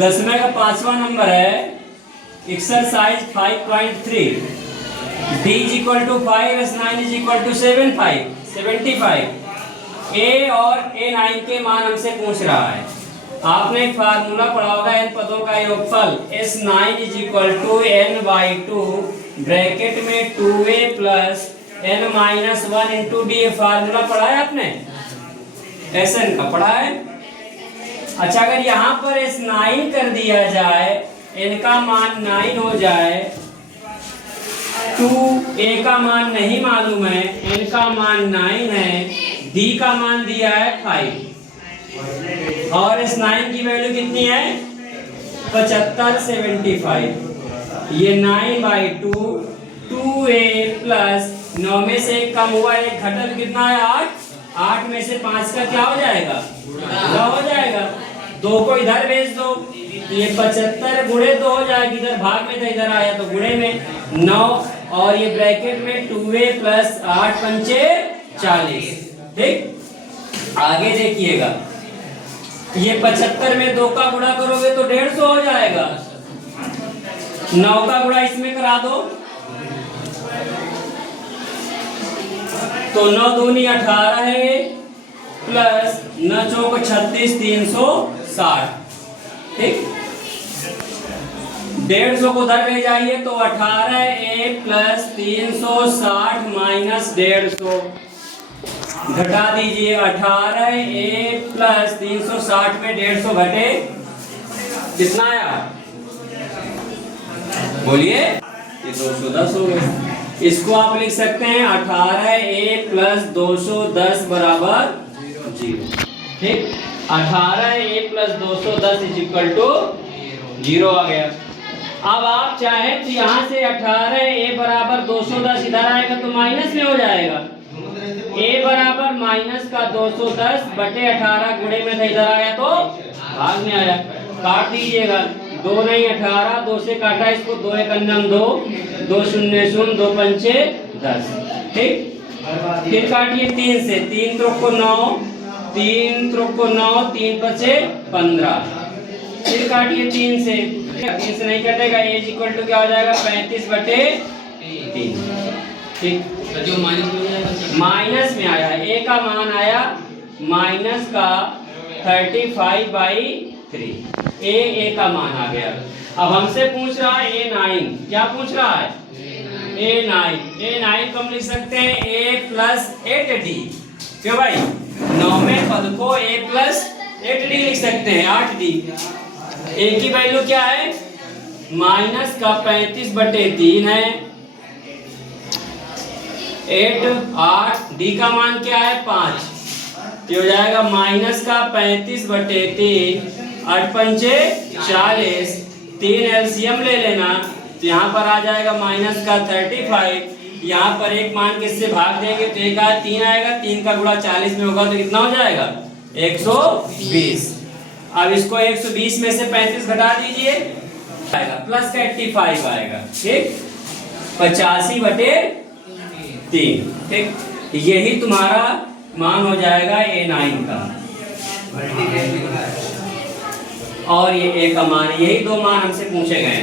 10वें का 5वां नंबर है exercise 5.3 d is equal to 5 s 9 is equal to 75 a और a9 के मान हमसे पूछ रहा है। आपने एक फार्मूला पढ़ा होगा n पदों का योगफल s9 is equal to n/2 bracket में 2a plus n minus 1 into D. ये फार्मूला पढ़ा है आपने, एसएन का पढ़ा है। अच्छा, अगर यहाँ पर s9 कर दिया जाए, n का मान 9 हो जाए, 2a का मान नहीं मालूम है, n का मान 9 है, d का मान दिया है 5 और s9 की वैल्यू कितनी है 75 75। ये 9/2 2a प्लस 9 में से 1 कम हुआ, एक घटक कितना है 8 में से 5 का क्या हो जाएगा गुणा हो जाएगा। 2 को इधर भेज दो, ये 75 गुणे 2 हो जाएगा, इधर भाग में था इधर आया तो गुणे में 9 और ये ब्रैकेट में 2a प्लस 8 पंचे 40। ठीक, आगे देखिएगा, ये 75 में 2 का गुणा करोगे तो 150 हो जाएगा। 9 का गुणा इसमें करा दो तो 9 दूनी 18 है प्लस 9 चौक 36 360। ठीक, 150 को उधर ले जाइए तो 18a प्लस 360 माइनस 150 घटा दीजिए। 18a प्लस 360 में 150 घटे कितना आया बोलिए, ये 210 हो गए। इसको आप लिख सकते हैं 18a प्लस 210 बराबर 0। ठीक, 18a plus 210 is equal to 0 आ गया। अब आप चाहे तो यहाँ से 18a बराबर 210 इधर आएगा तो माइनस में हो जाएगा। a बराबर माइनस का 210 बटे 18 गुणे में था इधर आया तो भाग में आया। काट दीजिएगा, 2 नहीं 18, 2 से काटा इसको, 2 1 2 2 0 0 2 पंचे 10। ठीक, फिर काटिए 3 से, 3 त्रोक को 9, 3 त्रोक को 9, 3 बचे 15। फिर काटिए 3 से नहीं कटेगा, a इक्वल टू क्या हो जाएगा 35 बटे 3। ठीक, तो जो माइनस में आया a का मान आया माइनस का 35/3, a का मान आ गया। अब हमसे पूछ रहा है a9, क्या पूछ रहा है a9 को हम लिख सकते हैं a प्लस 8d। क्यों भाई, 9वें पद को a प्लस 8d लिख सकते हैं, 8d। a की वैल्यू क्या है माइनस का 35 बटे 3 है, 8 8, d का मान क्या है 5, ये हो जाएगा माइनस का 35 बटे 3, 8 पंचे 40, 3 एलसीएम ले लेना तो यहाँ पर आ जाएगा माइनस का 35। यहाँ पर एक मान किससे भाग देंगे तो एक 3 आएगा, 3 का गुणा 40 में होगा तो कितना हो जाएगा 120। अब इसको 120 में से 35 घटा दीजिए, आएगा प्लस का 85 आएगा। ठीक, 85 बटे 3। ठीक, यही तुम्हारा मान हो जाएगा a9 का और ये a का मान, यही 2 मान हमसे पूछे गए।